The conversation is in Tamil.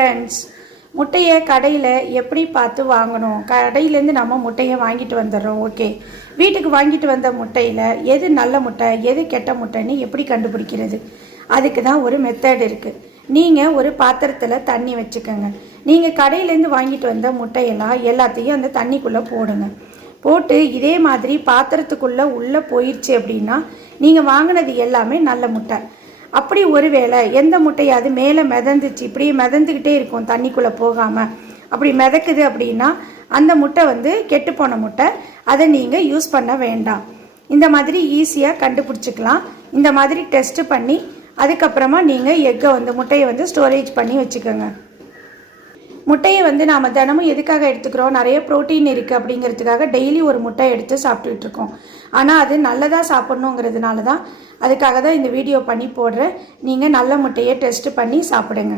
ஃப்ரெண்ட்ஸ், முட்டையை கடையில் எப்படி பார்த்து வாங்கணும்? கடையிலேருந்து நம்ம முட்டையை வாங்கிட்டு வந்துடுறோம். ஓகே, வீட்டுக்கு வாங்கிட்டு வந்த முட்டையில் எது நல்ல முட்டை எது கெட்ட முட்டைன்னு எப்படி கண்டுபிடிக்கிறது? அதுக்கு தான் ஒரு மெத்தட் இருக்குது. நீங்கள் ஒரு பாத்திரத்தில் தண்ணி வச்சுக்கோங்க. நீங்கள் கடையிலேருந்து வாங்கிட்டு வந்த முட்டையெல்லாம் எல்லாத்தையும் அந்த தண்ணிக்குள்ளே போடுங்க. போட்டு இதே மாதிரி பாத்திரத்துக்குள்ளே உள்ளே போயிடுச்சு அப்படின்னா நீங்கள் வாங்கினது எல்லாமே நல்ல முட்டை. அப்படி ஒருவேளை எந்த முட்டையாவது மேலே மிதந்துச்சு, இப்படியே மிதந்துக்கிட்டே இருக்கும் தண்ணிக்குள்ளே போகாமல், அப்படி மிதக்குது அப்படின்னா அந்த முட்டை கெட்டுப்போன முட்டை. அதை நீங்கள் யூஸ் பண்ண வேண்டாம். இந்த மாதிரி ஈஸியாக கண்டுபிடிச்சிக்கலாம். இந்த மாதிரி டெஸ்ட்டு பண்ணி அதுக்கப்புறமா நீங்கள் எக்கை முட்டையை ஸ்டோரேஜ் பண்ணி வச்சுக்கோங்க. முட்டையை நாம் தினமும் எதுக்காக எடுத்துக்கிறோம்? நிறைய ப்ரோட்டீன் இருக்குது அப்படிங்கிறதுக்காக டெய்லி ஒரு முட்டை எடுத்து சாப்பிட்டுட்டு இருக்கோம். ஆனால் அது நல்லதாக சாப்பிட்ணுங்கிறதுனால தான், அதுக்காக தான் இந்த வீடியோ பண்ணி போடுறேன். நீங்கள் நல்ல முட்டையை டெஸ்ட்டு பண்ணி சாப்பிடுங்க.